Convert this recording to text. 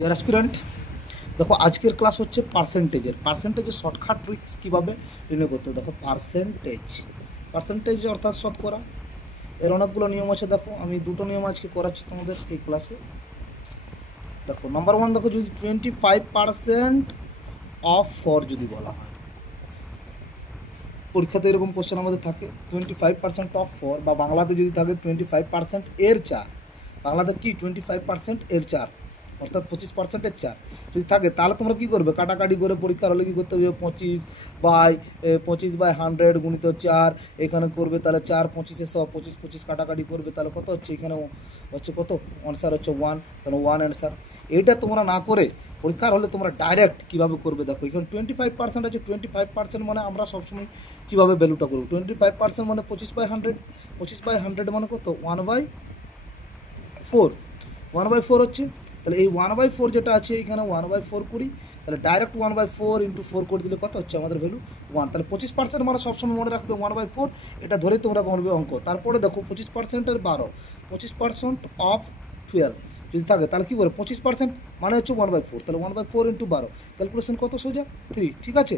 Deer aspirant, দেখো আজকের class হচ্ছে পার্সেন্টেজের শর্টকাট ট্রিক্স কীভাবে নির্ণয় করতে হবে। দেখো পার্সেন্টেজ অর্থাৎ শতকরা, এর অনেকগুলো নিয়ম আছে। দেখো আমি দুটো নিয়ম আজকে করাচ্ছি তোমাদের এই ক্লাসে। দেখো নাম্বার ওয়ান, দেখো যদি 25% অফ ফর যদি বলা হয়, পরীক্ষাতে এরকম কোশ্চেন আমাদের থাকে 25% অফ ফর, বা বাংলাতে যদি থাকে 25% এর চার। বাংলাতে কি 25% এর চার, অর্থাৎ 25%-এর চার যদি থাকে, তাহলে তোমরা কী করবে, কাটাকাটি করে পরীক্ষার হলে কী করতে হবে, 25/100 গুণিত 4 এখানে করবে, তাহলে 4 25 25 কাটাকাটি করবে, তাহলে কত হচ্ছে, এখানে হচ্ছে কত, অ্যান্সার হচ্ছে 1, তাহলে 1 অ্যান্সার। এইটা তোমরা না করে পরীক্ষার হলে তোমরা ডাইরেক্ট কীভাবে করবে, দেখো এখানে 25% আছে, 25% মানে আমরা সবসময় কীভাবে ভ্যালুটা করবো, 25% মানে 25/100, 25/100 মানে কত, 1/4, 1/4 হচ্ছে। তাহলে এই 1/4 যেটা আছে এখানে 1/4 করি, তাহলে ডাইরেক্ট 1/4 ইন্টু 4 করে দিলে কত হচ্ছে আমাদের ভ্যালু 1। তাহলে 25% মানে সবসময় মনে রাখবে 1/4, এটা ধরেই তোমরা করবে অঙ্ক। তারপরে দেখো 25%-এর 12, 25% অফ 12 যদি থাকে, তাহলে কী করে, 25% মানে হচ্ছে 1/4, তাহলে 1/4 ইন্টু 12, ক্যালকুলেশন কত সোজা 3, ঠিক আছে।